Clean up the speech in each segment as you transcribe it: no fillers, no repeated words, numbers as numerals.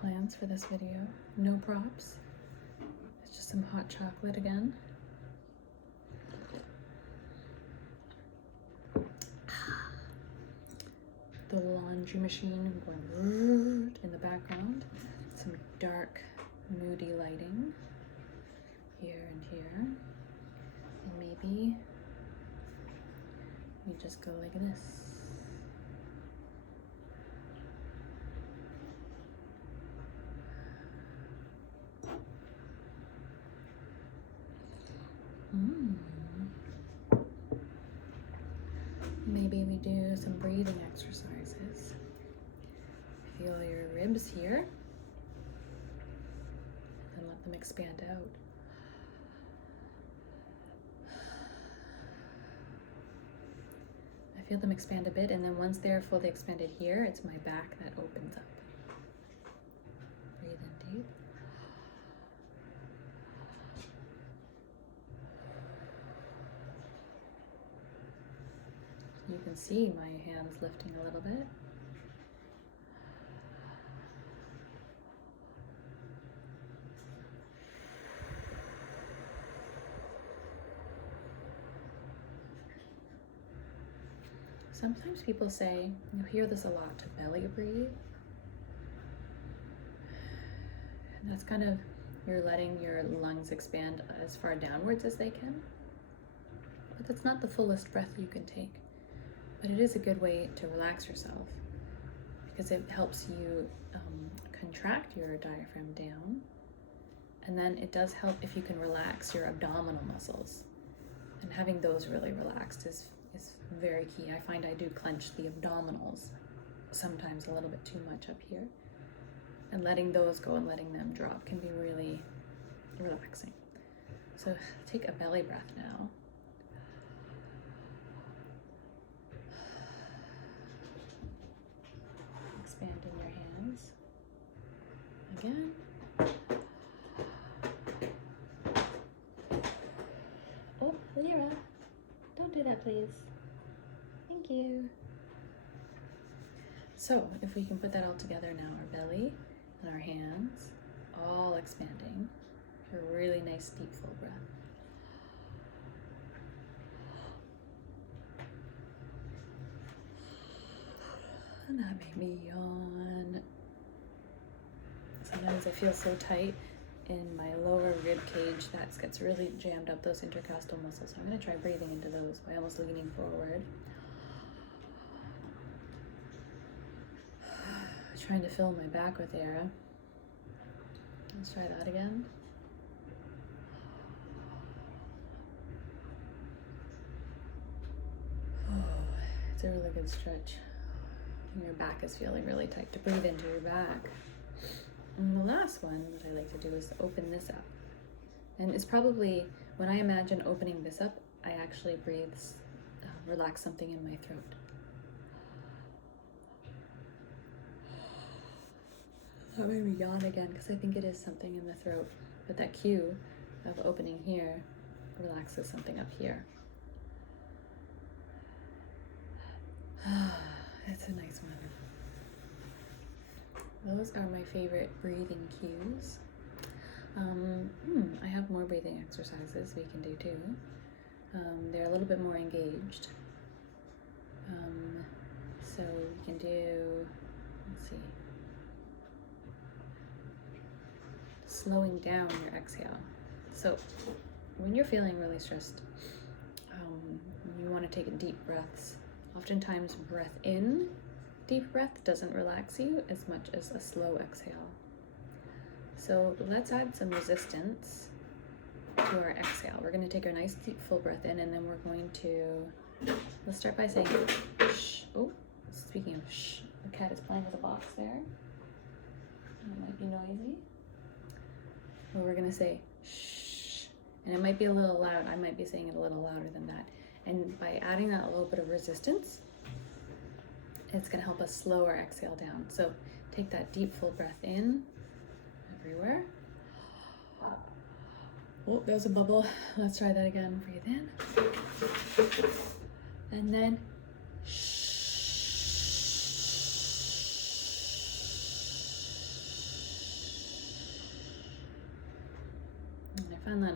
plans for this video. No props. It's just some hot chocolate again. The laundry machine going in the background. Some dark, moody lighting here and here. And maybe we just go like this. Maybe we do some breathing exercises. Feel your ribs here, and let them expand out. I feel them expand a bit, and then once they're fully expanded here, it's my back that opens up. Breathe in deep. You can see my hands lifting a little bit. Sometimes people say, you hear this a lot, to belly breathe. And that's kind of, you're letting your lungs expand as far downwards as they can. But that's not the fullest breath you can take. But it is a good way to relax yourself because it helps you contract your diaphragm down. And then it does help if you can relax your abdominal muscles. And having those really relaxed is very key. I find I do clench the abdominals sometimes a little bit too much up here. And letting those go and letting them drop can be really relaxing. So take a belly breath now. Expanding your hands. Again. Oh, Lyra, don't do that, please. Thank you. So, if we can put that all together now, our belly and our hands all expanding for a really nice deep full breath. And that made me yawn. Sometimes I feel so tight in my lower rib cage that gets really jammed up, those intercostal muscles. So I'm going to try breathing into those by almost leaning forward. Trying to fill my back with air. Let's try that again. It's a really good stretch. Your back is feeling really tight, to breathe into your back. And the last one that I like to do is open this up. And it's probably, when I imagine opening this up, I actually breathe, relax something in my throat. That made me yawn again because I think it is something in the throat. But that cue of opening here relaxes something up here. It's a nice one. Those are my favorite breathing cues. I have more breathing exercises we can do too. They're a little bit more engaged. So we can do, let's see, slowing down your exhale. So when you're feeling really stressed, you want to take deep breaths. Oftentimes breath in, deep breath doesn't relax you as much as a slow exhale. So let's add some resistance to our exhale. We're going to take our nice deep full breath in, and then we're going to, let's start by saying shh. Oh, speaking of shh, the cat is playing with a box there. It might be noisy. Well, we're going to say shh, and it might be a little loud. I might be saying it a little louder than that. And by adding that little bit of resistance, it's going to help us slow our exhale down. So take that deep full breath in everywhere. Oh, there's a bubble. Let's try that again. Breathe in. And then shh. find that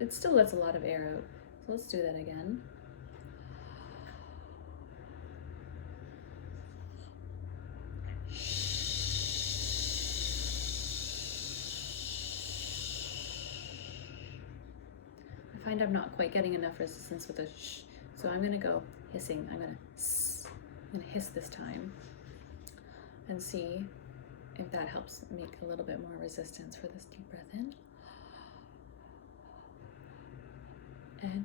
it still lets a lot of air out. So let's do that again. I find I'm not quite getting enough resistance with the shh, so I'm gonna go hissing. I'm gonna hiss this time and see if that helps make a little bit more resistance for this deep breath in. And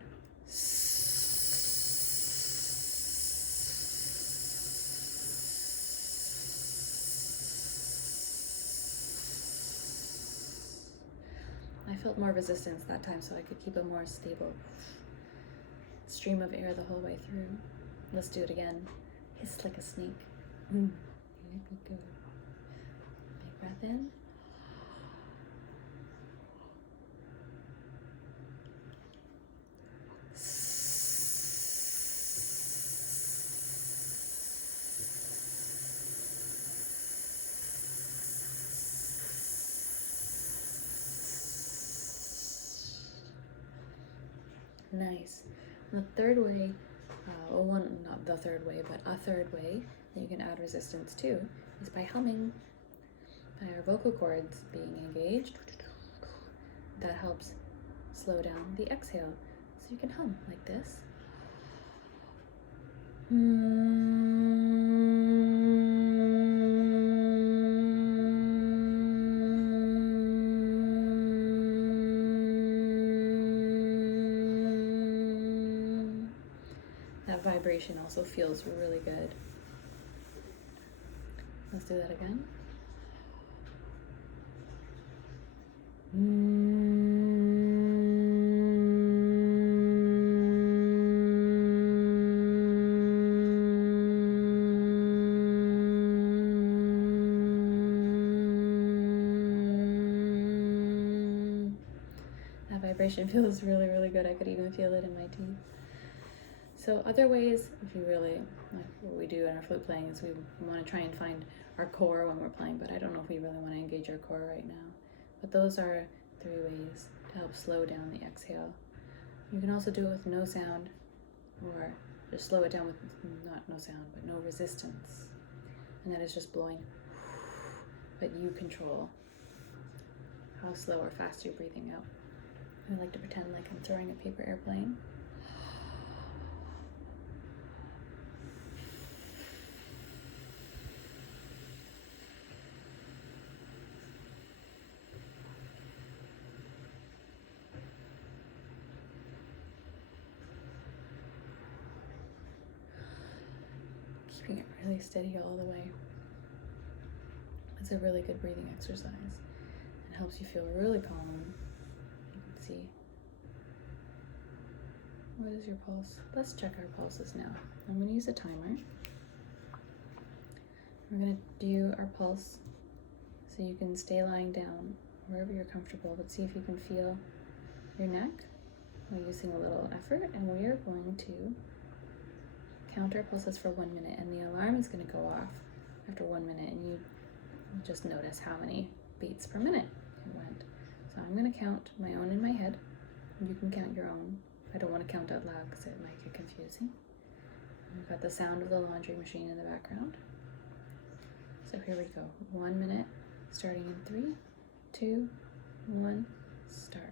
I felt more resistance that time, so I could keep a more stable stream of air the whole way through. Let's do it again. Hiss like a snake. Here we go. Big breath in. Nice. And the third way, not the third way, but a third way that you can add resistance to is by humming. By our vocal cords being engaged, that helps slow down the exhale. So you can hum like this. That vibration also feels really good. Let's do that again. That vibration feels really, really good. I could even feel it in my teeth. So other ways, if you really, like what we do in our flute playing, is we want to try and find our core when we're playing, but I don't know if we really want to engage our core right now. But those are 3 ways to help slow down the exhale. You can also do it with no sound, or just slow it down with not no sound, but no resistance. And that is just blowing, but you control how slow or fast you're breathing out. I like to pretend like I'm throwing a paper airplane. Keeping it really steady all the way. It's a really good breathing exercise. It helps you feel really calm. You can see. What is your pulse? Let's check our pulses now. I'm going to use a timer. We're going to do our pulse so you can stay lying down wherever you're comfortable, but see if you can feel your neck while using a little effort. And we are going to count our pulses for 1 minute, and the alarm is going to go off after 1 minute, and you just notice how many beats per minute it went. So I'm going to count my own in my head. You can count your own. I don't want to count out loud because it might get confusing. We've got the sound of the laundry machine in the background. So here we go. 1 minute, starting in 3, 2, 1, start.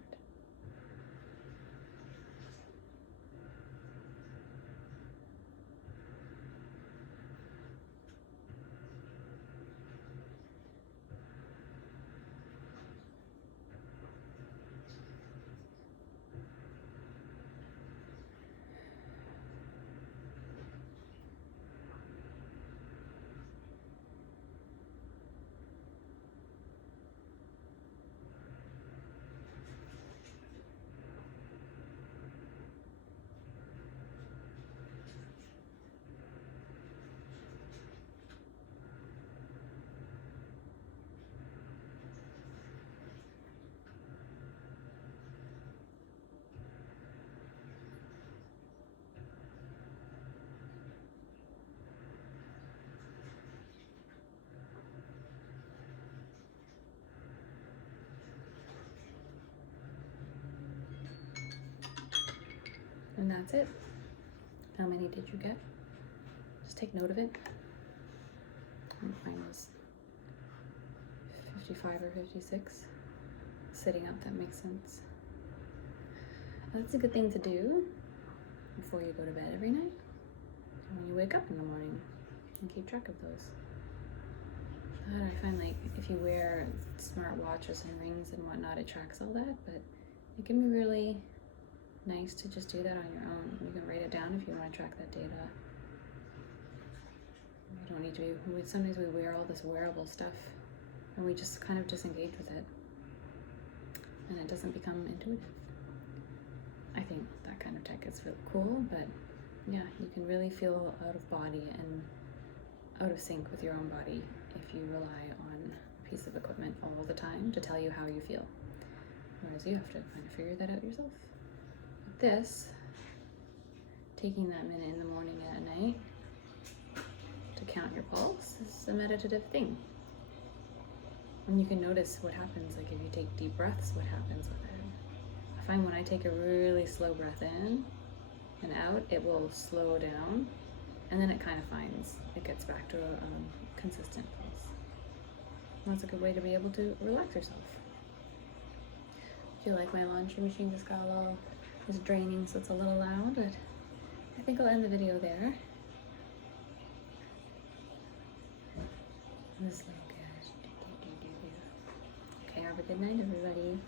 that's it. How many did you get? Just take note of it. Mine was 55 or 56. Sitting up, that makes sense. That's a good thing to do before you go to bed every night. And when you wake up in the morning, and keep track of those. I find like if you wear smart watches and rings and whatnot, it tracks all that, but it can be really nice to just do that on your own. You can write it down if you want to track that data. You don't need to be, sometimes we wear all this wearable stuff and we just kind of disengage with it. And it doesn't become intuitive. I think that kind of tech is really cool, but yeah, you can really feel out of body and out of sync with your own body if you rely on a piece of equipment all the time to tell you how you feel. Whereas you have to kind of figure that out yourself. With this, taking that minute in the morning and at night to count your pulse is a meditative thing. And you can notice what happens, like if you take deep breaths, what happens with it. I find when I take a really slow breath in and out, it will slow down, and then it kind of it gets back to a consistent pulse. And that's a good way to be able to relax yourself. I feel like my laundry machine just got is draining, so it's a little loud, but I think I'll end the video there. This little guy. Okay, have a good night, everybody.